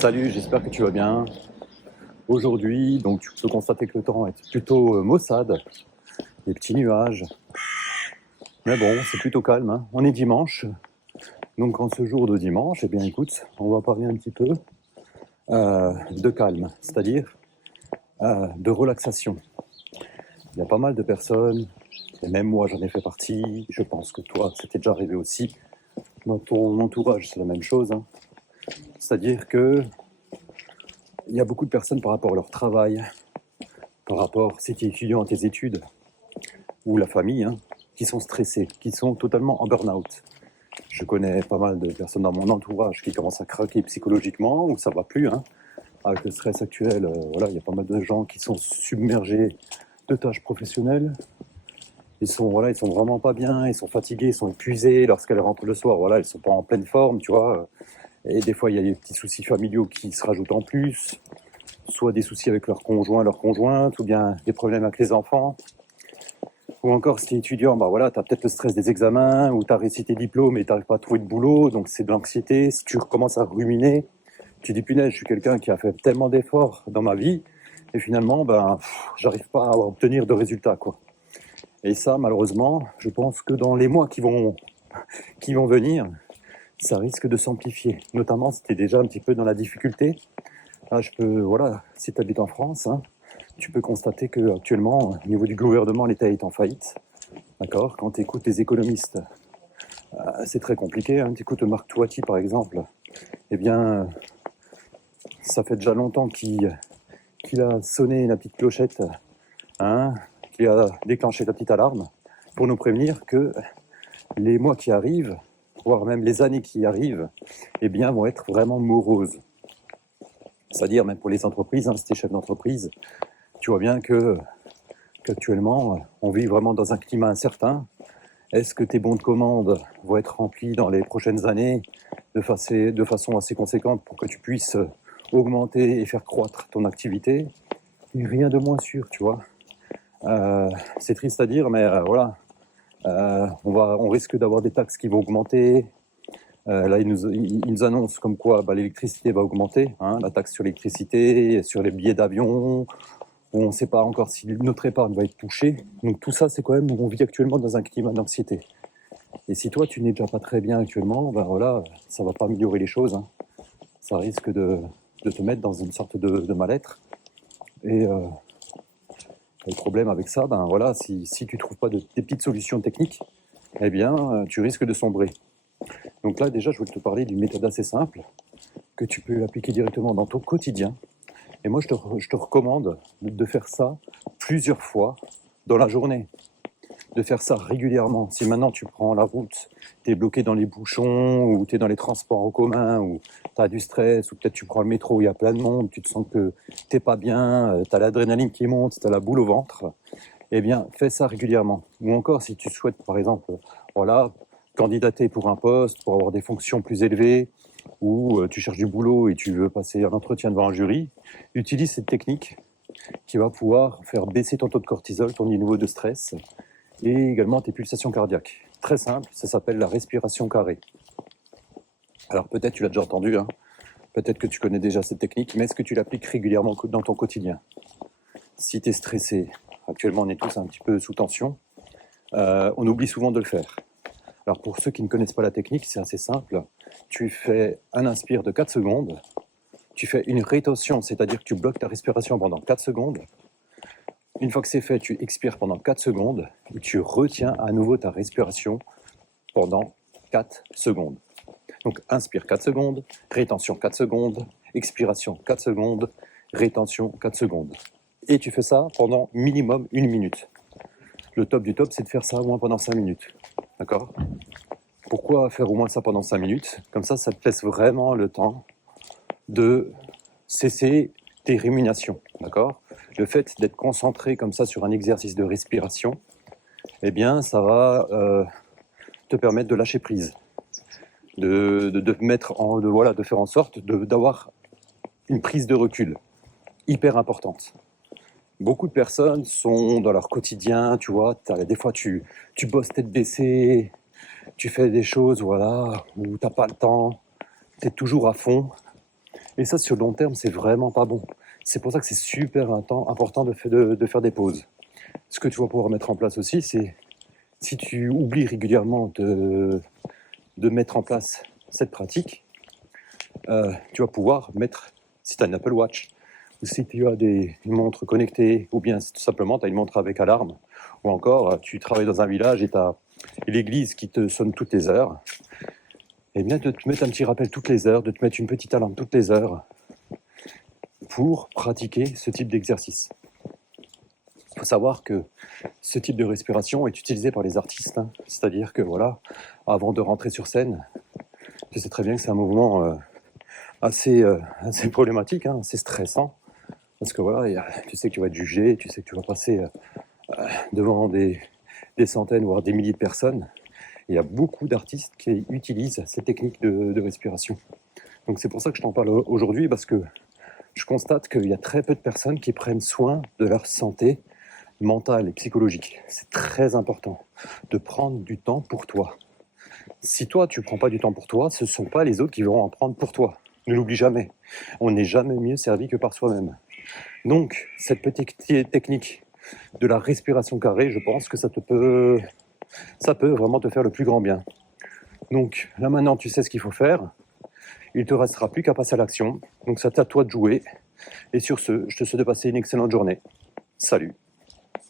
Salut, j'espère que tu vas bien. Aujourd'hui, donc tu peux constater que le temps est plutôt maussade, des petits nuages. Mais bon, c'est plutôt calme, hein. On est dimanche, donc en ce jour de dimanche, eh bien écoute, on va parler un petit peu de calme, c'est-à-dire de relaxation. Il y a pas mal de personnes, et même moi j'en ai fait partie, je pense que toi, c'était déjà arrivé aussi. Dans ton entourage, c'est la même chose, hein. C'est-à-dire que il y a beaucoup de personnes par rapport à leur travail, par rapport, si tu es étudiant à tes études, ou la famille, hein, qui sont stressés, qui sont totalement en burn-out. Je connais pas mal de personnes dans mon entourage qui commencent à craquer psychologiquement, ou ça va plus, hein. Avec le stress actuel, voilà, il y a pas mal de gens qui sont submergés de tâches professionnelles. Ils sont vraiment pas bien, ils sont fatigués, ils sont épuisés. Lorsqu'elles rentrent le soir, voilà, elles sont pas en pleine forme, tu vois. Et des fois, il y a des petits soucis familiaux qui se rajoutent en plus, soit des soucis avec leur conjoint, leur conjointe, ou bien des problèmes avec les enfants. Ou encore, si tu es étudiant, bah voilà, tu as peut-être le stress des examens, ou tu as réussi tes diplômes et tu n'arrives pas à trouver de boulot, donc c'est de l'anxiété. Si tu recommences à ruminer, tu dis, punaise, je suis quelqu'un qui a fait tellement d'efforts dans ma vie, et finalement, j'arrive pas à obtenir de résultats, quoi. Et ça, malheureusement, je pense que dans les mois qui vont venir, ça risque de s'amplifier. Notamment si tu es déjà un petit peu dans la difficulté. Là, voilà, si tu habites en France, hein, tu peux constater qu'actuellement, au niveau du gouvernement, l'État est en faillite. D'accord. Quand tu écoutes les économistes, c'est très compliqué, hein. Tu écoutes Marc Toiti, par exemple. Eh bien, ça fait déjà longtemps qu'il a sonné la petite clochette, hein, qu'il a déclenché la petite alarme pour nous prévenir que les mois qui arrivent, voire même les années qui arrivent, eh bien, vont être vraiment moroses. C'est-à-dire, même pour les entreprises, hein, si tu es chef d'entreprise, tu vois bien qu'actuellement, on vit vraiment dans un climat incertain. Est-ce que tes bons de commande vont être remplis dans les prochaines années de façon assez conséquente pour que tu puisses augmenter et faire croître ton activité? Rien de moins sûr, tu vois. C'est triste à dire, mais voilà. On risque d'avoir des taxes qui vont augmenter. Là, ils nous annoncent comme quoi l'électricité va augmenter, hein, la taxe sur l'électricité, sur les billets d'avion. On ne sait pas encore si notre épargne va être touchée. Donc tout ça, c'est quand même, on vit actuellement dans un climat d'anxiété. Et si toi, tu n'es déjà pas très bien actuellement, voilà, ça ne va pas améliorer les choses, hein. Ça risque de te mettre dans une sorte de mal-être. Et le problème avec ça, voilà, si tu ne trouves pas des petites solutions techniques, eh bien, tu risques de sombrer. Donc là, déjà, je voulais te parler d'une méthode assez simple que tu peux appliquer directement dans ton quotidien. Et moi, je te recommande de faire ça plusieurs fois dans la journée, de faire ça régulièrement. Si maintenant tu prends la route, tu es bloqué dans les bouchons, ou tu es dans les transports en commun, ou tu as du stress, ou peut-être tu prends le métro où il y a plein de monde, tu te sens que tu n'es pas bien, tu as l'adrénaline qui monte, tu as la boule au ventre, eh bien, fais ça régulièrement. Ou encore, si tu souhaites, par exemple, voilà, candidater pour un poste, pour avoir des fonctions plus élevées, ou tu cherches du boulot et tu veux passer un entretien devant un jury, utilise cette technique qui va pouvoir faire baisser ton taux de cortisol, ton niveau de stress, et également tes pulsations cardiaques. Très simple, ça s'appelle la respiration carrée. Alors peut-être tu l'as déjà entendu, hein, peut-être que tu connais déjà cette technique, mais est-ce que tu l'appliques régulièrement dans ton quotidien? Si tu es stressé, actuellement on est tous un petit peu sous tension, on oublie souvent de le faire. Alors pour ceux qui ne connaissent pas la technique, c'est assez simple. Tu fais un inspire de 4 secondes, tu fais une rétention, c'est-à-dire que tu bloques ta respiration pendant 4 secondes. Une fois que c'est fait, tu expires pendant 4 secondes et tu retiens à nouveau ta respiration pendant 4 secondes. Donc inspire 4 secondes, rétention 4 secondes, expiration 4 secondes, rétention 4 secondes. Et tu fais ça pendant minimum 1 minute. Le top du top, c'est de faire ça au moins pendant 5 minutes. D'accord ? Pourquoi faire au moins ça pendant 5 minutes? Comme ça te laisse vraiment le temps de cesser tes ruminations. D'accord ? Le fait d'être concentré comme ça sur un exercice de respiration, eh bien, ça va te permettre de lâcher prise, de faire en sorte d'avoir une prise de recul hyper importante. Beaucoup de personnes sont dans leur quotidien, tu vois, des fois tu bosses tête baissée, tu fais des choses, voilà, où t'as pas le temps, t'es toujours à fond. Et ça, sur le long terme, c'est vraiment pas bon. C'est pour ça que c'est super important de faire des pauses. Ce que tu vas pouvoir mettre en place aussi, c'est si tu oublies régulièrement de mettre en place cette pratique, tu vas pouvoir mettre, si tu as une Apple Watch, ou si tu as une montre connectée, ou bien tout simplement tu as une montre avec alarme, ou encore tu travailles dans un village et tu as l'église qui te sonne toutes les heures, et bien de te mettre un petit rappel toutes les heures, de te mettre une petite alarme toutes les heures pour pratiquer ce type d'exercice. Il faut savoir que ce type de respiration est utilisé par les artistes, hein. C'est-à-dire que voilà, avant de rentrer sur scène, tu sais très bien que c'est un mouvement assez problématique, hein, assez stressant, parce que voilà, tu sais que tu vas être jugé, tu sais que tu vas passer devant des centaines, voire des milliers de personnes. Il y a beaucoup d'artistes qui utilisent cette technique de respiration. Donc c'est pour ça que je t'en parle aujourd'hui, parce que je constate qu'il y a très peu de personnes qui prennent soin de leur santé mentale et psychologique. C'est très important de prendre du temps pour toi. Si toi, tu ne prends pas du temps pour toi, ce ne sont pas les autres qui vont en prendre pour toi. Ne l'oublie jamais. On n'est jamais mieux servi que par soi-même. Donc, cette petite technique de la respiration carrée, je pense que ça peut vraiment te faire le plus grand bien. Donc, là maintenant, tu sais ce qu'il faut faire. Il ne te restera plus qu'à passer à l'action. Donc, c'est à toi de jouer. Et sur ce, je te souhaite de passer une excellente journée. Salut.